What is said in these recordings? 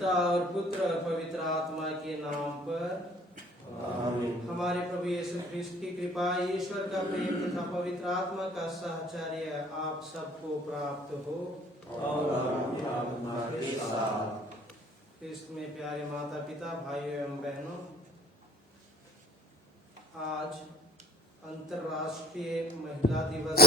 पिता और पुत्र और पवित्र आत्मा के नाम पर आमीन। हमारे प्रभु यीशु ख्रिस्त की कृपा, ईश्वर का प्रेम तथा पवित्र आत्मा का साहचर्य आप सबको प्राप्त हो और आपकी आत्मा के साथ। ख्रिस्त में प्यारे माता पिता, भाइयों एवं बहनों, आज अंतर्राष्ट्रीय महिला दिवस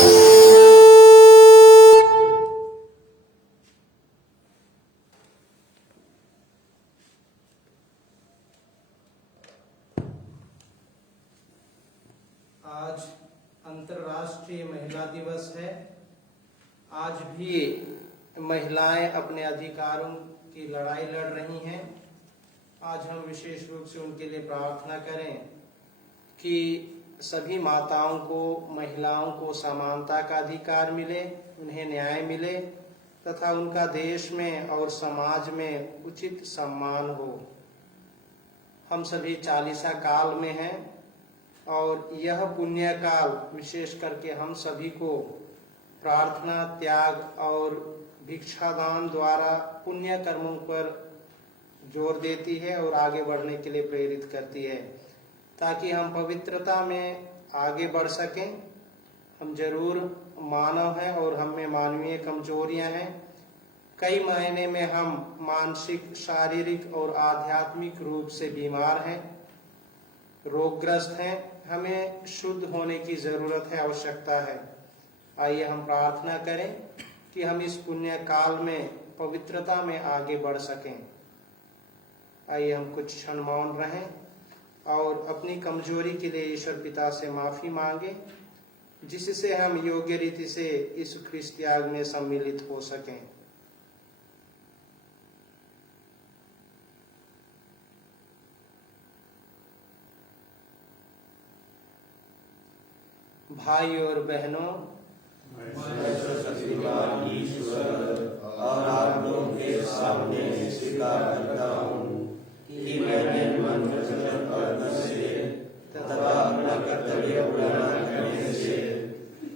आज अंतर्राष्ट्रीय महिला दिवस है। आज भी महिलाएं अपने अधिकारों की लड़ाई लड़ रही हैं। आज हम विशेष रूप से उनके लिए प्रार्थना करें कि सभी माताओं को, महिलाओं को समानता का अधिकार मिले, उन्हें न्याय मिले तथा उनका देश में और समाज में उचित सम्मान हो। हम सभी चालीसा काल में हैं और यह पुण्य काल विशेष करके हम सभी को प्रार्थना, त्याग और भिक्षादान द्वारा पुण्य कर्मों पर जोर देती है और आगे बढ़ने के लिए प्रेरित करती है, ताकि हम पवित्रता में आगे बढ़ सकें। हम जरूर मानव हैं और हम में मानवीय कमजोरियां हैं। कई महीने में हम मानसिक, शारीरिक और आध्यात्मिक रूप से बीमार हैं, रोगग्रस्त हैं। हमें शुद्ध होने की जरूरत है, आवश्यकता है। आइए हम प्रार्थना करें कि हम इस पुण्य काल में पवित्रता में आगे बढ़ सकें। आइए हम कुछ क्षण मौन रहें और अपनी कमजोरी के लिए ईश्वर पिता से माफी मांगे, जिससे हम योग्य रीति से इस ख्रिस्त त्याग में सम्मिलित हो सकें। भाई और बहनों, ईश्वर और आप लोगों के सामने स्वीकार करता हूँ कि मैंने मन, वचन और कर्म से तथा अपना कर्तव्य पूरा न करने से,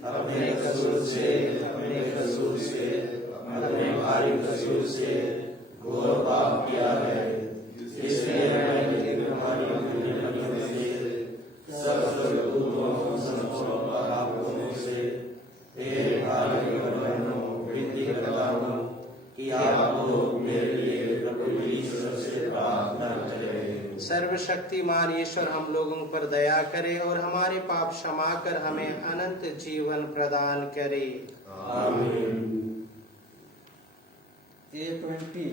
अपने कसूर से, अपने भारी कसूर से घोर पाप किया है। इसलिए मैं सब स्वर्गदूतों, संतों और आप लोगों से, हे भाई और बहनों, विनती करता हूँ कि आप लोग मेरे लिए प्रभु ईश्वर से प्रार्थना करें। सर्वशक्तिमान ईश्वर हम लोगों पर दया करे और हमारे पाप क्षमा कर हमें अनंत जीवन प्रदान करे। आमीन। A20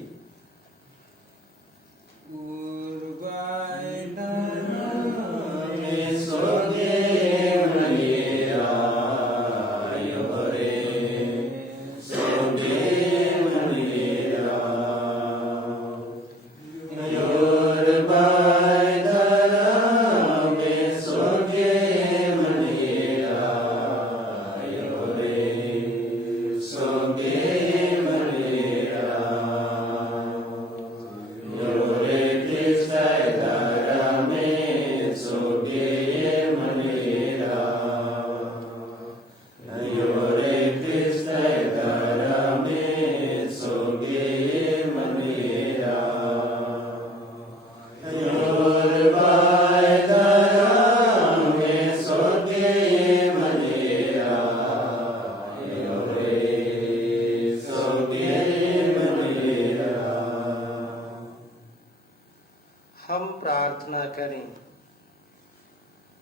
हम प्रार्थना करें।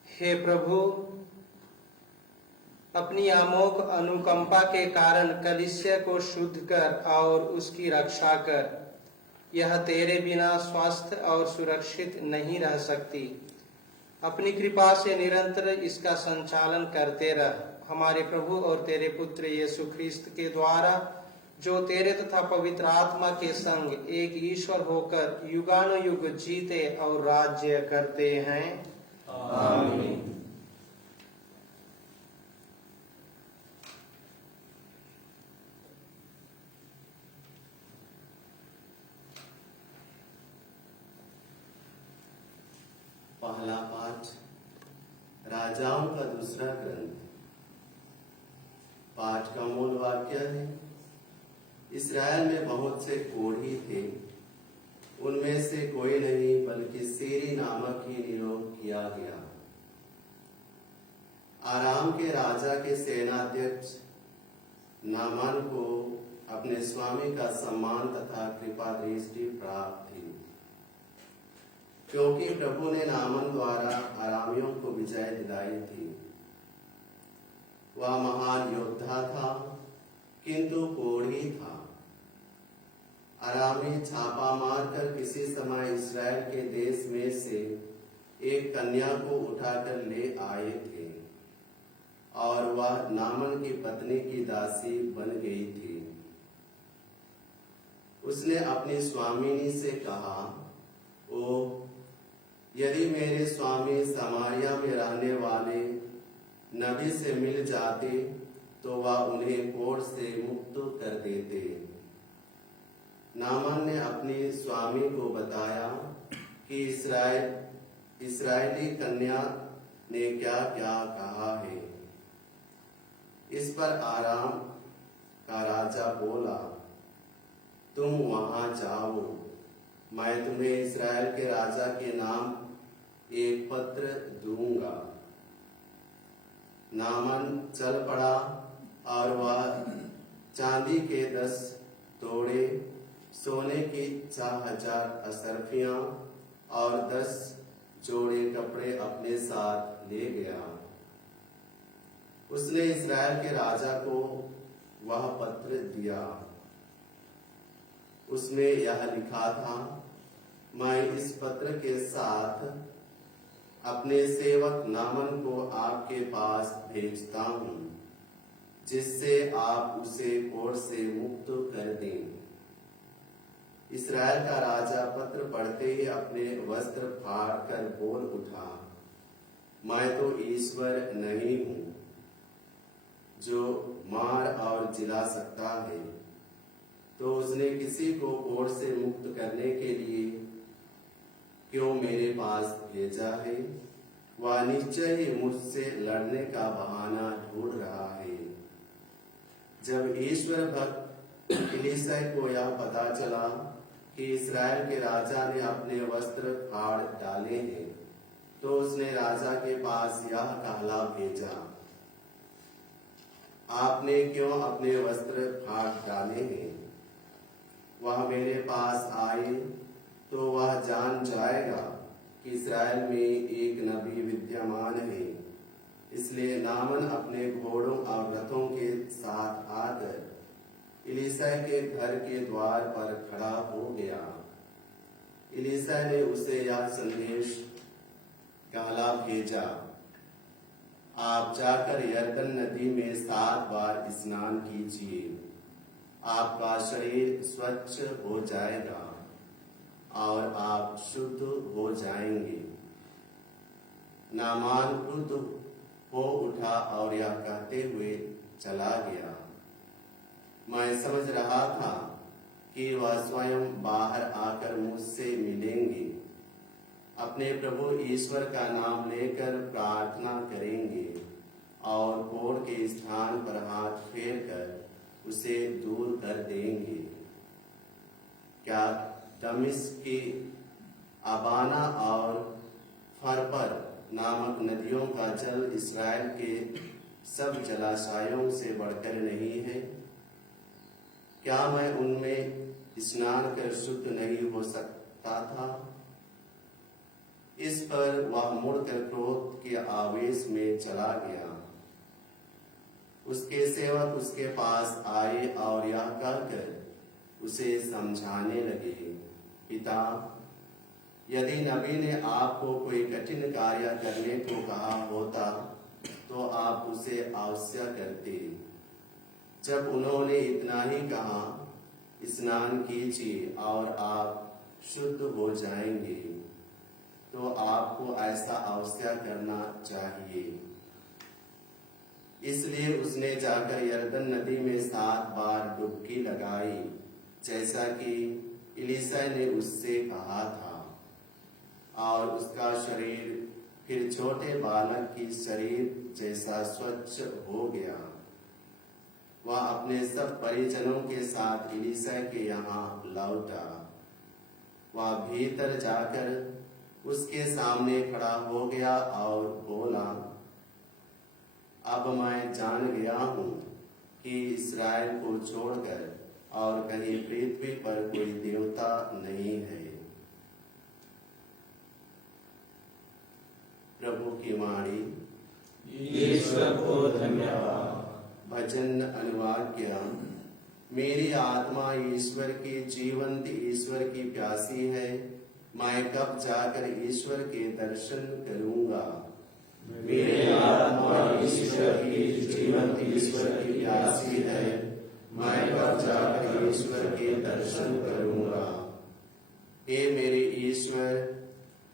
हे प्रभु, अपनी अमोघ अनुकंपा के कारण कलीसिया को शुद्ध कर और उसकी रक्षा कर। यह तेरे बिना स्वस्थ और सुरक्षित नहीं रह सकती। अपनी कृपा से निरंतर इसका संचालन करते रह। हमारे प्रभु और तेरे पुत्र यीशु ख्रिस्त के द्वारा, जो तेरे तथा पवित्र आत्मा के संग एक ईश्वर होकर युगानुयुग जीते और राज्य करते हैं। आमीन। पहला पाठ राजाओं का दूसरा ग्रंथ। पाठ का मूल वाक्य है, इस्राएल में बहुत से कोढ़ी थे, उनमें से कोई नहीं बल्कि सीरी नामक ही निरोध किया गया। आराम के राजा के सेनाध्यक्ष नामान को अपने स्वामी का सम्मान तथा कृपा दृष्टि प्राप्त थी, क्योंकि प्रभु ने नामान द्वारा आरामियों को विजय दिलाई थी। वह महान योद्धा था, किंतु कोढ़ी था। आरामी छापा मारकर किसी समय इस्राएल के देश में से एक कन्या को उठाकर ले आए थे और वह नामान की पत्नी की दासी बन गई थी। उसने अपनी स्वामिनी से कहा, ओ, यदि मेरे स्वामी समारिया में रहने वाले नबी से मिल जाते तो वह उन्हें कोढ़ से मुक्त कर देते। नामान ने अपनी स्वामी को बताया कि इस्राएली कन्या ने क्या क्या कहा है। इस पर आराम का राजा बोला, तुम वहां जाओ, मैं तुम्हें इस्राएल के राजा के नाम एक पत्र दूंगा। नामान चल पड़ा और वह चांदी के 10 तोड़े, सोने की 4000 असरफियां और 10 जोड़े कपड़े अपने साथ ले गया। उसने इस्राएल के राजा को वह पत्र दिया। उसमें यह लिखा था, मैं इस पत्र के साथ अपने सेवक नामान को आपके पास भेजता हूं, जिससे आप उसे कोढ़ से मुक्त कर दें। इस्राएल का राजा पत्र पढ़ते ही अपने वस्त्र फाड़ कर बोल उठा, मैं तो ईश्वर नहीं हूं जो मार और जिला सकता है। तो उसने किसी को कोढ़ से मुक्त करने के लिए क्यों मेरे पास भेजा है? वह निश्चय ही मुझसे लड़ने का बहाना ढूंढ रहा है। जब ईश्वर भक्त एलीशा को यह पता चला कि इस्राएल के राजा ने अपने वस्त्र फाड़ डाले हैं, तो उसने राजा के पास यह कहला भेजा, आपने क्यों अपने वस्त्र फाड़ डाले हैं? वह मेरे पास आए तो वह जान जाएगा कि इस्राएल में एक नबी विद्यमान है। इसलिए नामान अपने घोड़ों और रथों के साथ आकर एलीशा के घर के द्वार पर खड़ा हो गया। एलीशा ने उसे यह संदेश कहला भेजा, आप जाकर यरदन नदी में 7 बार स्नान कीजिए, आपका शरीर स्वच्छ हो जाएगा और आप शुद्ध हो जाएंगे। नामान क्रुद्ध हो उठा और यह कहते हुए चला गया। मैं समझ रहा था कि वह स्वयं बाहर आकर मुझसे मिलेंगे, अपने प्रभु ईश्वर का नाम लेकर प्रार्थना करेंगे और कोढ़ के स्थान पर हाथ फेर कर उसे दूर कर देंगे। क्या दमिश्क की अबाना और फरपर नामक नदियों का जल इस्राएल के सब जलाशयों से बढ़कर नहीं है? क्या मैं उनमें स्नान कर शुद्ध नहीं हो सकता था? इस पर वह मुड़कर क्रोध के आवेश में चला गया। उसके सेवक उसके पास आए और यह कहकर उसे समझाने लगे, पिता, यदि नबी ने आपको कोई कठिन कार्य करने को कहा होता तो आप उसे अवश्य करते। जब उन्होंने इतना ही कहा, स्नान कीजिए और आप शुद्ध हो जाएंगे, तो आपको ऐसा अवश्य करना चाहिए। इसलिए उसने जाकर यरदन नदी में 7 बार डुबकी लगाई, जैसा कि एलीशा ने उससे कहा था, और उसका शरीर फिर छोटे बालक की शरीर जैसा स्वच्छ हो गया। वह अपने सब परिजनों के साथ एलीशा के यहाँ लौटा। वह भीतर जाकर उसके सामने खड़ा हो गया और बोला, अब मैं जान गया हूं कि इस्राएल को छोड़कर और कहीं पृथ्वी पर कोई देवता नहीं है। प्रभु की वाणी। ईश्वर को धन्यवाद। भजन अनुवाक्य। मेरी आत्मा ईश्वर की जीवंत ईश्वर की प्यासी है, मैं कब जाकर ईश्वर के दर्शन करूंगा। मेरी आत्मा ईश्वर की जीवंत ईश्वर की प्यासी है, मैं कब जाकर ईश्वर के दर्शन करूंगा। हे मेरे ईश्वर,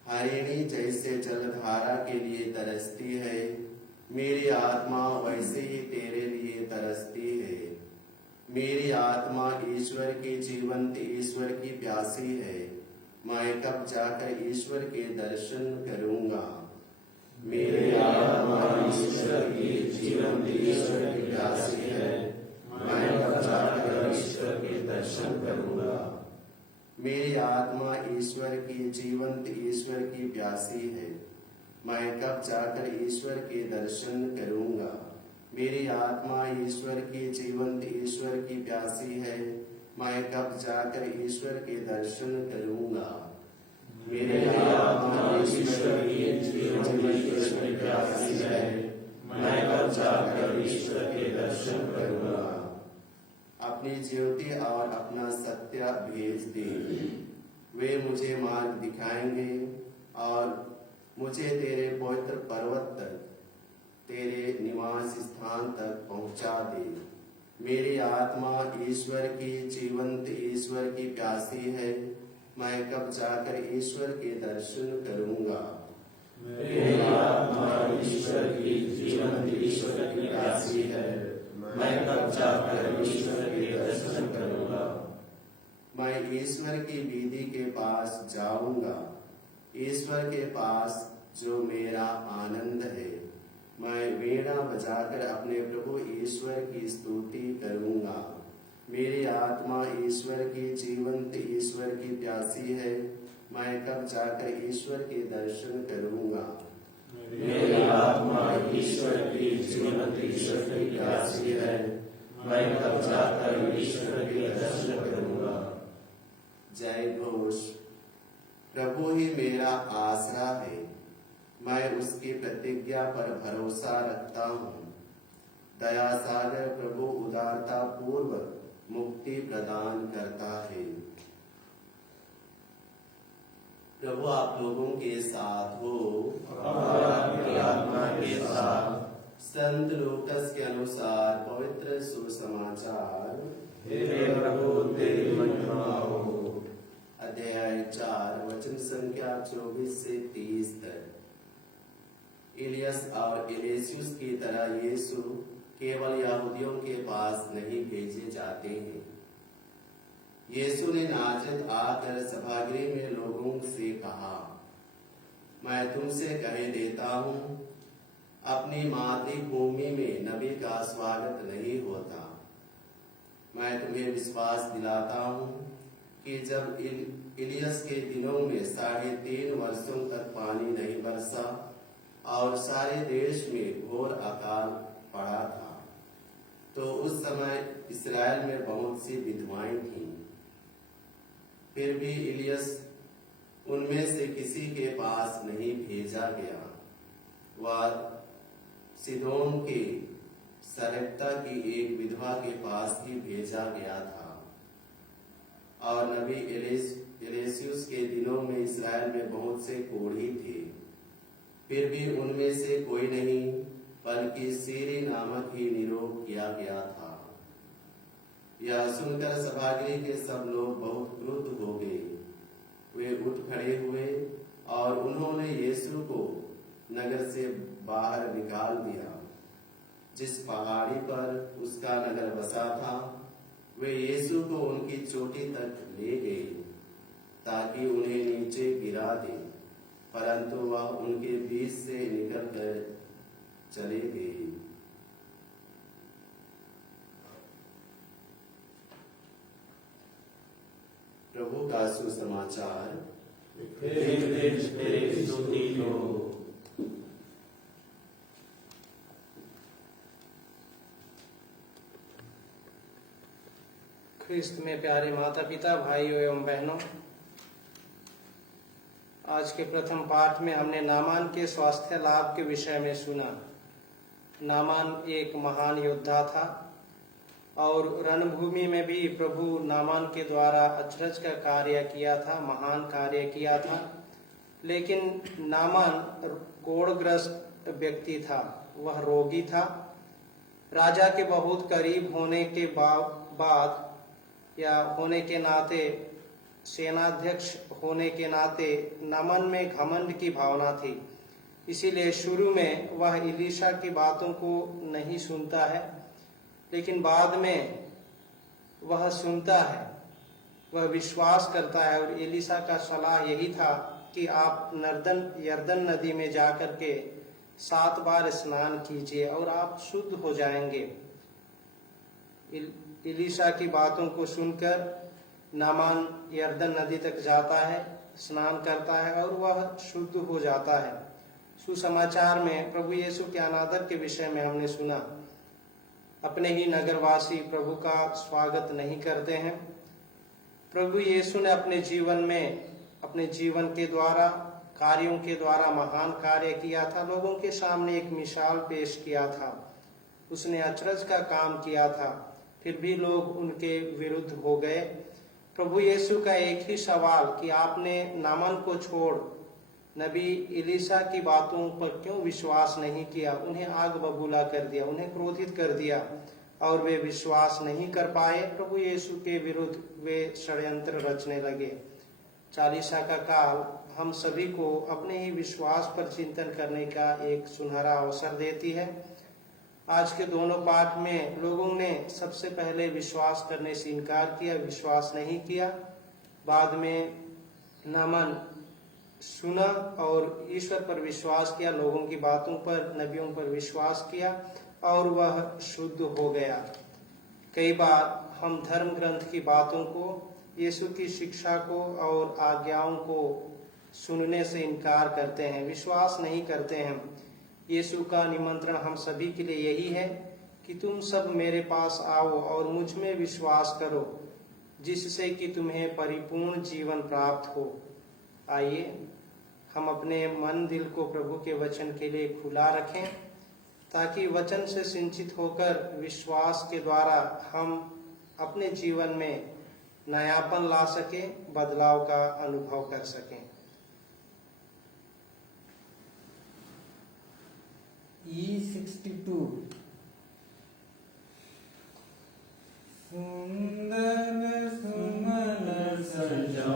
हरिणी जैसे जलधारा के लिए तरसती है, मेरी आत्मा वैसे ही तेरे लिए तरसती है। मेरी आत्मा ईश्वर की जीवंत ईश्वर की प्यासी है, मैं कब जाकर ईश्वर के दर्शन करूंगा। मेरी आत्मा ईश्वर की जीवंत ईश्वर की प्यासी है, मैं कब जाकर ईश्वर के दर्शन करूंगा। मेरी आत्मा ईश्वर की जीवंत ईश्वर की प्यासी है, मैं कब जाकर ईश्वर के दर्शन करूंगा। मेरी आत्मा ईश्वर की जीवंत ईश्वर की प्यासी है, मैं कब जाकर ईश्वर के दर्शन करूंगा। मेरी आत्मा ईश्वर की जीवंत ईश्वर की प्यासी है, मैं कब जाकर ईश्वर के दर्शन करूंगा। अपनी ज्योति और अपना सत्य भेज दे, वे मुझे मार्ग दिखाएंगे और मुझे तेरे पवित्र पर्वत तक, तेरे निवास स्थान तक पहुंचा दे। मेरी आत्मा ईश्वर की जीवंत ईश्वर की प्यासी है, मैं कब जाकर ईश्वर के दर्शन करूंगा। मेरी आत्मा ईश्वर की जीवंत ईश्वर की प्यासी है, मैं कब जाकर ईश्वर के दर्शन करूंगा। मैं ईश्वर की वेदी के पास जाऊंगा, ईश्वर के पास जो मेरा आनंद है। मैं वीणा बजाकर अपने प्रभु ईश्वर की स्तुति करूंगा। मेरी आत्मा ईश्वर की जीवंत ईश्वर की प्यासी है, मैं कब जाकर ईश्वर के दर्शन करूंगा। मेरी आत्मा ईश्वर की जीवंत ईश्वर की प्यासी है, मैं कब जाकर ईश्वर के दर्शन करूंगा। जय घोष। प्रभु ही मेरा आसरा है, मैं उसकी प्रतिज्ञा पर भरोसा रखता हूँ। दया सागर प्रभु उदारता पूर्वक मुक्ति प्रदान करता है। प्रभु आप लोगों के साथ हो और आपकी आत्मा के साथ। संत लूकस के अनुसार पवित्र सुसमाचार। हे प्रभु तेरी महिमा हो। अध्याय 4 वचन संख्या 24 से 30 तक। इलियस और इलेसियुस की तरह यीशु केवल यहूदियों के पास नहीं भेजे जाते हैं। यीशु ने नाजरत आकर सभागृह में लोगों से कहा, मैं तुमसे कह देता हूं, अपनी मातृभूमि में नबी का स्वागत नहीं होता। मैं तुम्हें विश्वास दिलाता हूं कि जब इलियस के दिनों में 3.5 वर्षों तक पानी नहीं बरसा और सारे देश में घोर अकाल पड़ा था, तो उस समय इस्राएल में बहुत सी विधवाएं थीं। फिर भी इलियस उनमें से किसी के पास नहीं भेजा गया। वह सिदोन के सरप्ता की एक विधवा के पास ही भेजा गया था। और नबी इलेसियुस के दिनों में इस्राएल में बहुत से कोढ़ी थे, फिर भी उनमें से कोई नहीं, बल्कि सीरी नामक ही निरोग किया गया था। यह सुनकर सभागृह के सब लोग बहुत क्रुद्ध हो गए। वे उठ खड़े हुए और उन्होंने यीशु को नगर से बाहर निकाल दिया। जिस पहाड़ी पर उसका नगर बसा था, वे यीशु को उनकी चोटी तक ले गए ताकि उन्हें नीचे गिरा दे, परंतु वह उनके बीच से निकलकर चले गए। प्रभु का सुसमाचार फिर तेरी स्तुति हो। ख्रिस्त में प्यारे माता पिता, भाइयों एवं बहनों, आज के प्रथम पाठ में हमने नामान के स्वास्थ्य लाभ के विषय में सुना। नामान एक महान योद्धा था और रणभूमि में भी प्रभु नामान के द्वारा अचरज का कार्य किया था, महान कार्य किया था। लेकिन नामान कोढ़ग्रस्त व्यक्ति था, वह रोगी था। राजा के बहुत करीब होने के बाद या होने के नाते, सेनाध्यक्ष होने के नाते नामान में घमंड की भावना थी। इसीलिए शुरू में वह एलीशा की बातों को नहीं सुनता है, लेकिन बाद में वह सुनता है, वह विश्वास करता है। और एलीशा का सलाह यही था कि आप यरदन नदी में जाकर के 7 बार स्नान कीजिए और आप शुद्ध हो जाएंगे। एलीशा की बातों को सुनकर नामान यरदन नदी तक जाता है, स्नान करता है और वह शुद्ध हो जाता है। सुसमाचार में प्रभु यीशु के अनादर के विषय में हमने सुना। अपने ही नगरवासी प्रभु का स्वागत नहीं करते हैं। प्रभु यीशु ने अपने जीवन के द्वारा, कार्यों के द्वारा महान कार्य किया था। लोगों के सामने एक मिसाल पेश किया था, उसने अचरज का काम किया था, फिर भी लोग उनके विरुद्ध हो गए। प्रभु यीशु का एक ही सवाल कि आपने नामान को छोड़ नबी एलीशा की बातों पर क्यों विश्वास नहीं किया। उन्हें आग बबूला कर दिया, उन्हें क्रोधित कर दिया और वे विश्वास नहीं कर पाए। प्रभु यीशु के विरुद्ध वे षड्यंत्र रचने लगे। चालीसा का काल हम सभी को अपने ही विश्वास पर चिंतन करने का एक सुनहरा अवसर देती है। आज के दोनों पाठ में लोगों ने सबसे पहले विश्वास करने से इनकार किया, विश्वास नहीं किया। बाद में नामान सुना और ईश्वर पर विश्वास किया, लोगों की बातों पर, नबियों पर विश्वास किया और वह शुद्ध हो गया। कई बार हम धर्म ग्रंथ की बातों को, यीशु की शिक्षा को और आज्ञाओं को सुनने से इनकार करते हैं, विश्वास नहीं करते हैं। यीशु का निमंत्रण हम सभी के लिए यही है कि तुम सब मेरे पास आओ और मुझ में विश्वास करो, जिससे कि तुम्हें परिपूर्ण जीवन प्राप्त हो। आइए हम अपने मन दिल को प्रभु के वचन के लिए खुला रखें, ताकि वचन से सिंचित होकर विश्वास के द्वारा हम अपने जीवन में नयापन ला सकें, बदलाव का अनुभव कर सकें। E62 सुंदर सुमन सजा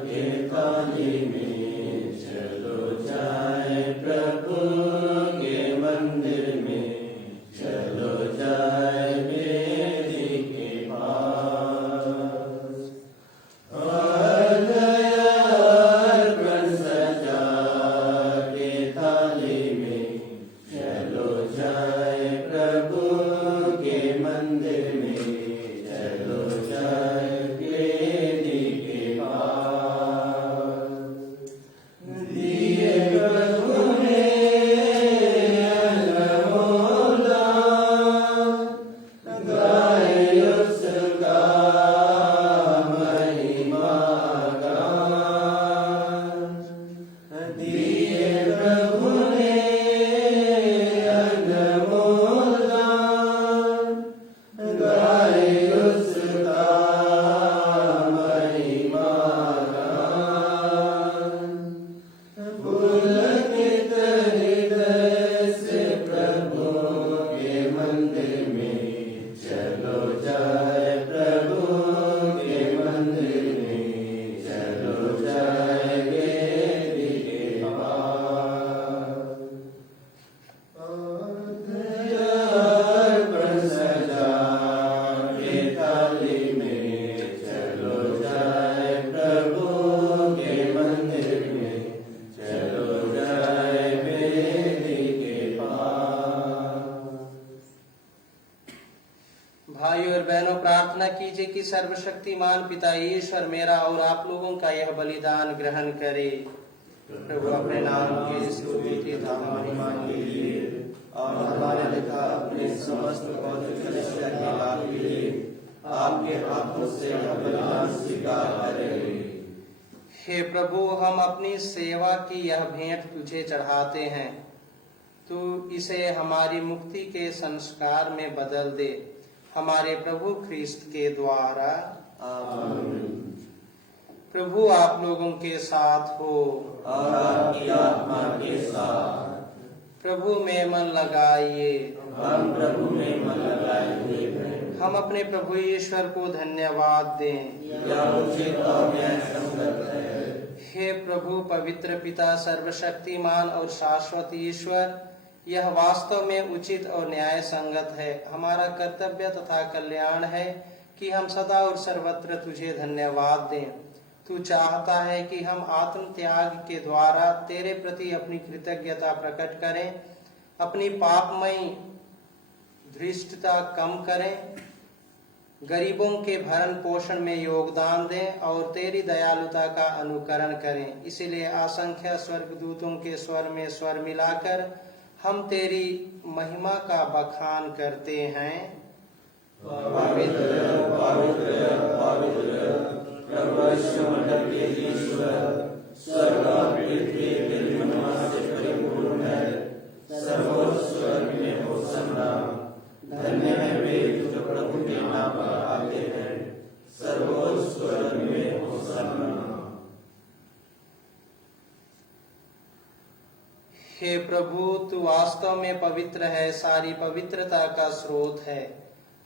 के ताली में चलो जाए प्रभु के मंदिर में, चलो जाए वेदी के पास। अर्पण सजा के थाली में, चलो जाए प्रभु के मंदिर में, भजनों प्रार्थना कीजिए कि सर्वशक्तिमान पिता ईश्वर मेरा और आप लोगों का यह बलिदान ग्रहण करे। प्रभु अपने नाम की स्तुति तथा महिमा के लिए और हमारे तथा अपने समस्त पवित्र कलीसिया के लाभ के लिए आपके हाथों से यह बलिदान स्वीकार करें। हे प्रभु, हम अपनी सेवा की यह भेंट तुझे चढ़ाते हैं। तू इसे हमारी मुक्ति के संस्कार में बदल दे, हमारे प्रभु ख्रिस्त के द्वारा। आमीन। प्रभु आप लोगों के साथ हो और आपकी आत्मा के साथ। प्रभु में मन लगाइए। हम प्रभु में मन लगाए हुए हैं। हम अपने प्रभु ईश्वर को धन्यवाद दें। यह उचित और न्यायसंगत है। हे प्रभु पवित्र पिता, सर्वशक्तिमान और शाश्वत ईश्वर, यह वास्तव में उचित और न्याय संगत है। हमारा कर्तव्य तथा कल्याण है कि हम सदा और सर्वत्र तुझे धन्यवाद दें। तू चाहता है कि हम आत्म त्याग के द्वारा तेरे प्रति अपनी कृतज्ञता प्रकट करें, अपनी पापमयी धृष्टता कम करें, गरीबों के भरण पोषण में योगदान दें और तेरी दयालुता का अनुकरण करें। इसीलिए असंख्य स्वर्गदूतों के स्वर में स्वर मिलाकर हम तेरी महिमा का बखान करते हैं। पवित्र पवित्र पवित्र प्रभु मंडल के ईश्वर, स्वर्ग और पृथ्वी तेरी महिमा से परिपूर्ण है। सर्वोच्च स्वर्ग में होसन्ना। धन्य है वे जो प्रभु के नाम पर आते हैं। सर्वोच्च स्वर्ग में होसन्ना। हे प्रभु, तू वास्तव में पवित्र है, सारी पवित्रता का स्रोत है।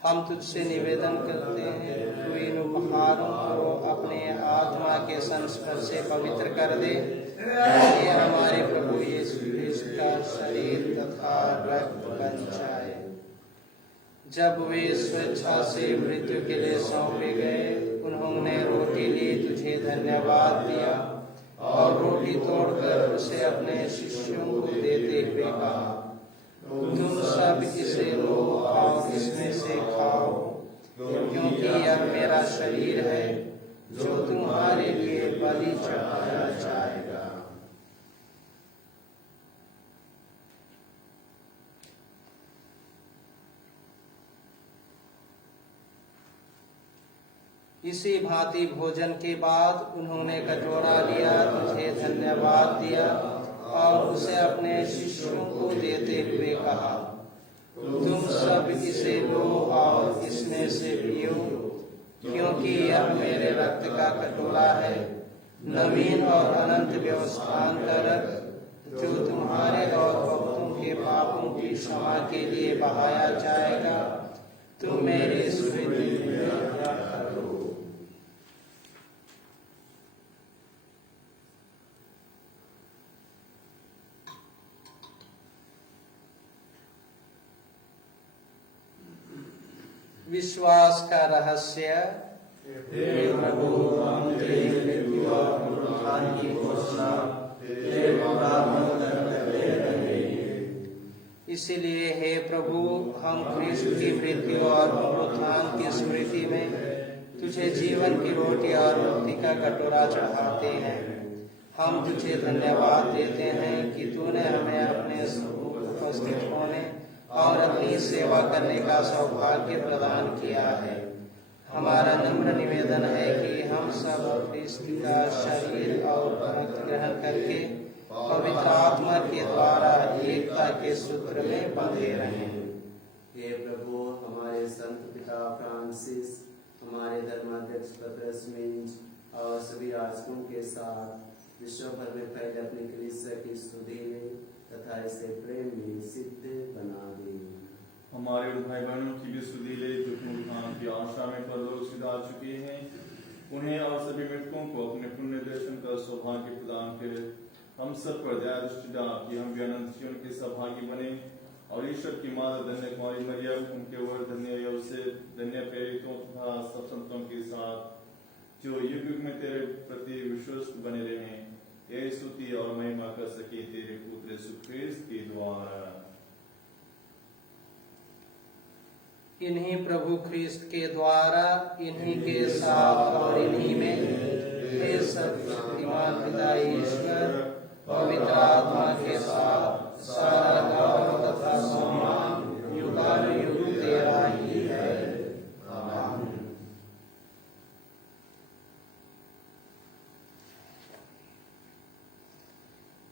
हम तुझसे निवेदन करते हैं, तू इन उपहारों को अपने आत्मा के संस्पर्श से पवित्र कर दे। ये हमारे प्रभु यीशु ख्रिस्त का शरीर तथा रक्त बन जाए। जब वे स्वेच्छा से मृत्यु के लिए सौंपे गए, उन्होंने रोटी ली, तुझे धन्यवाद दिया और रोटी तोड़कर उसे अपने शिष्यों को देते हुए कहा, तुम सब इसे लो और इसमें से खाओ, क्योंकि यह मेरा शरीर है जो तुम्हारे लिए बलि चढ़ाया जाएगा। इसी भांति भोजन के बाद उन्होंने कटोरा लिया, तुझे धन्यवाद दिया और उसे अपने शिष्यों को देते हुए कहा, तुम सब इसे लो और इसमें से पियो, क्योंकि यह मेरे रक्त का कटोरा है, नवीन और अनंत व्यवस्थान का रक्त, जो तुम्हारे और बहुतों के पापों की क्षमा के लिए बहाया जाएगा। तुम मेरी स्मृति में करो। विश्वास का रहस्य। हे प्रभु, हम तेरी मृत्यु और पुनरुत्थान की घोषणा तेरे पुनरुत्थान करते रहेंगे। इसलिए हे प्रभु, हम ख्रिस्त की मृत्यु और पुनरुत्थान की स्मृति में तुझे जीवन की रोटी और मुक्ति का कटोरा चढ़ाते हैं। हम तुझे धन्यवाद देते हैं कि तूने हमें अपने उपस्थित होने और अपनी सेवा करने का सौभाग्य प्रदान किया है। हमारा नम्र निवेदन है कि हम सब ख्रिस्त का शरीर और रक्त ग्रहण करके पवित्र आत्मा के द्वारा एकता के सूत्र में बंधे रहें। हे प्रभु, हमारे संत पिता फ्रांसिस, हमारे धर्माध्यक्ष पतरस मिंज और सभी याजकों के साथ विश्व भर में फैले अपनी कलीसिया की स्तुति ले तथा इसे प्रेम में सिद्ध बना दे। हमारे उन भाई बहनों की भी स्तुति ले जो पुनरुत्थान की आशा में परलोक सिधार चुके हैं। उन्हें और सभी मृतकों को अपने पुण्य दर्शन का सौभाग्य प्रदान करे। हम सब पर दया दृष्टि डाल कि हम भी अनंत जीवन के सौभागी बने और ईश्वर की माता धन्य कुमारी मरियम, उनके वर धन्य योसेफ, धन्य प्रेरितों तथा सब संतों के साथ जो युग युग में तेरे प्रति विश्वस्त बने रहे, ये स्तुति और महिमा कर सके तेरे पुत्र यीशु ख्रिस्त के द्वारा। इन्हीं प्रभु ख्रिस्त के द्वारा, इन्हीं के साथ और इन्हीं में हे शक्तिमान पिता ईश्वर पवित्र आत्मा के साथ सारा गौरव तथा सम्मान युगानुयुग तेरा ही है। आमीन।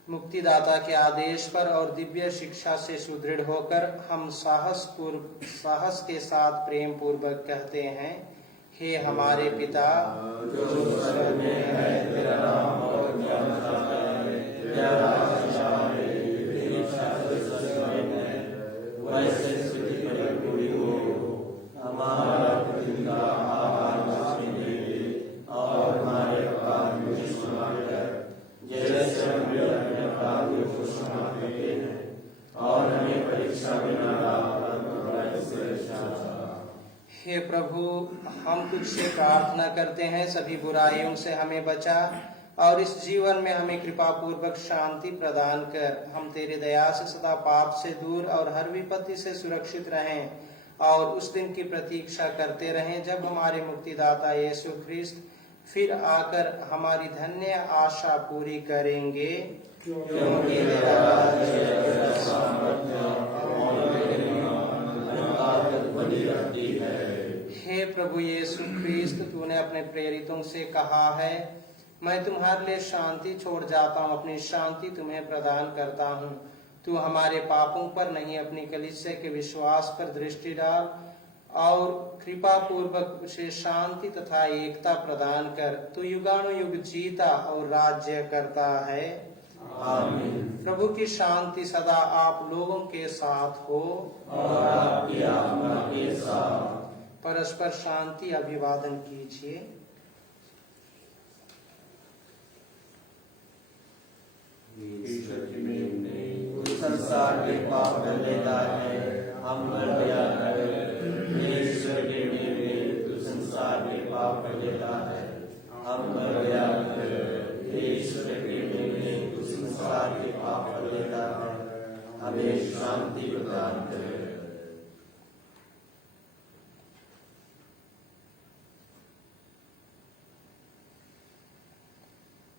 मुक्तिदाता के आदेश पर और दिव्य शिक्षा से सुदृढ़ होकर हम साहस के साथ प्रेम पूर्वक कहते हैं, हे हमारे पिता जो स्वर्ग में है, तेरा नाम तेरा राज्य आए, तेरी इच्छा स्वर्ग में है, वैसे पृथ्वी पर पूरी हो। हमारा प्रतिदिन आहार हमें दे, और हमारे अपराध मुझे क्षमा कर, जैसे हम भी अपने अपराधियों को क्षमा करते हैं, और हमें परीक्षा में न डाल, परंतु बुराई से बचा। हे प्रभु, हम तुझसे प्रार्थना करते हैं, सभी बुराइयों से हमें बचा और इस जीवन में हमें कृपा पूर्वक शांति प्रदान कर। हम तेरी दया से सदा पाप से दूर और हर विपत्ति से सुरक्षित रहें और उस दिन की प्रतीक्षा करते रहें जब हमारे मुक्तिदाता यीशु ख्रिस्त फिर आकर हमारी धन्य आशा पूरी करेंगे। क्योंकि तेरा राज्य, तेरा सामर्थ्य और तेरी ताकत बनी रहती है। हे प्रभु यीशु ख्रिस्त, तूने अपने प्रेरितों से कहा है, मैं तुम्हारे लिए शांति छोड़ जाता हूँ, अपनी शांति तुम्हें प्रदान करता हूँ। तू हमारे पापों पर नहीं, अपनी कलीसिया के विश्वास पर दृष्टि डाल और कृपा पूर्वक उसे शांति तथा एकता प्रदान कर। तू युगानुयुग जीता और राज्य करता है। आमीन। प्रभु की शांति सदा आप लोगों के साथ हो और आपकी आत्मा के साथ। परस्पर शांति अभिवादन कीजिए। ईश्वर की मेमने उस संसार के पाप कर लेता है, हम पर दया कर। ईश्वर की मेमने उस संसार के पाप कर लेता है, हम पर दया कर। ईश्वर की मेमने उस संसार के पाप कर लेता है, हमें शांति प्रदान कर।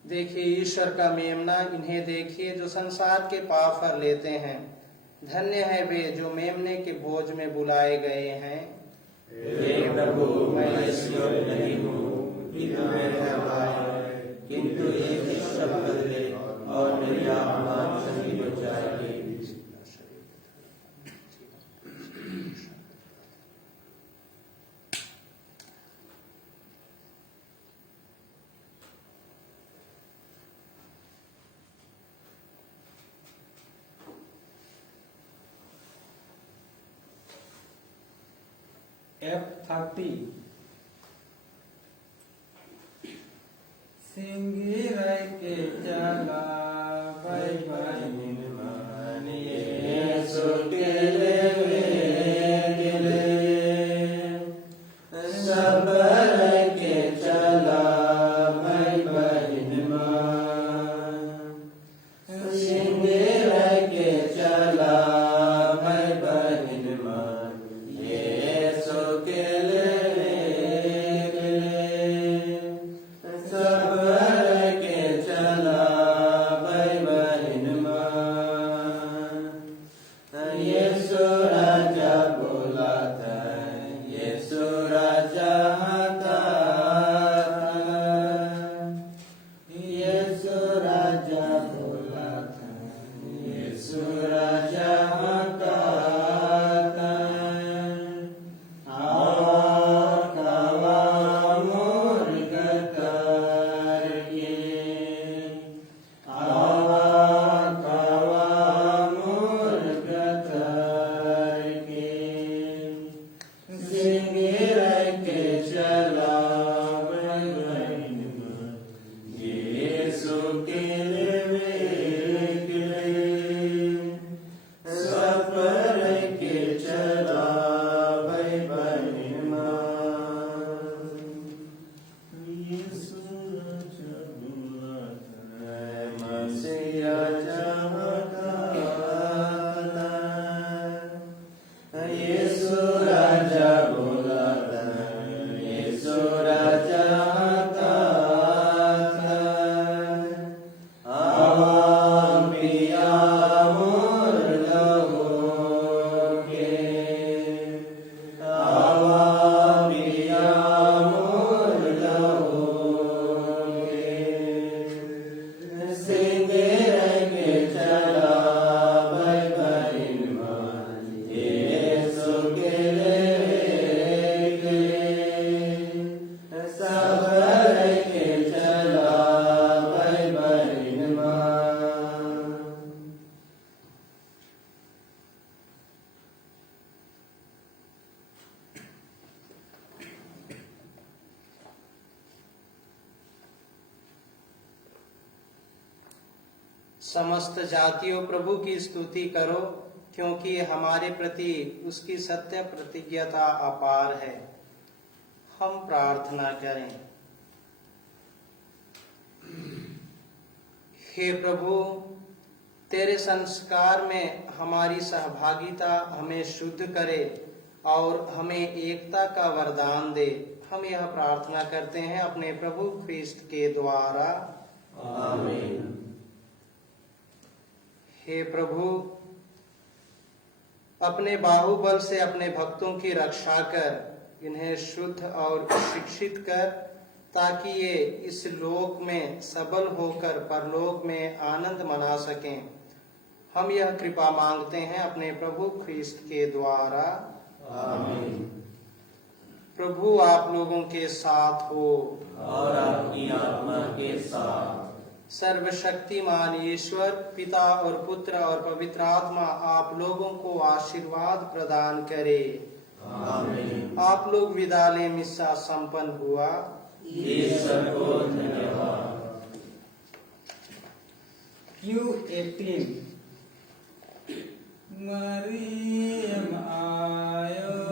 देखिए ईश्वर का मेमना, इन्हें देखिए जो संसार के पाप हर लेते हैं। धन्य है वे जो मेमने के बोझ में बुलाए गए हैं। हे प्रभु, मैं इस योग्य नहीं हूँ कि तू मेरे यहाँ आए, किंतु एक ही शब्द दे और मेरी आत्मा चंगी हो जाएगी। F30 सिंगी राय के चला भाई भाई निर्माण यीशु के लिए सब के चला भाई बहन मान, सिंगे के चला भाई बहन मान, यीशु के लिए सब के चला भाई बहन मान। समस्त जातियों प्रभु की स्तुति करो, क्योंकि हमारे प्रति उसकी सत्य प्रतिज्ञता अपार है। हम प्रार्थना करें। हे प्रभु, तेरे संस्कार में हमारी सहभागिता हमें शुद्ध करे और हमें एकता का वरदान दे। हम यह प्रार्थना करते हैं अपने प्रभु ख्रीस्त के द्वारा, आमीन। हे प्रभु, अपने बाहुबल से अपने भक्तों की रक्षा कर, इन्हें शुद्ध और शिक्षित कर, ताकि ये इस लोक में सबल होकर परलोक में आनंद मना सकें। हम यह कृपा मांगते हैं अपने प्रभु ख्रीस्त के द्वारा, आमीन। प्रभु आप लोगों के साथ हो और आपकी आत्मा के साथ। सर्वशक्तिमान ईश्वर पिता और पुत्र और पवित्र आत्मा आप लोगों को आशीर्वाद प्रदान करे। आमीन। आप लोग विदा लें, मिस्सा संपन्न हुआ। ईश्वर को धन्यवाद। Q18 मरियम आयो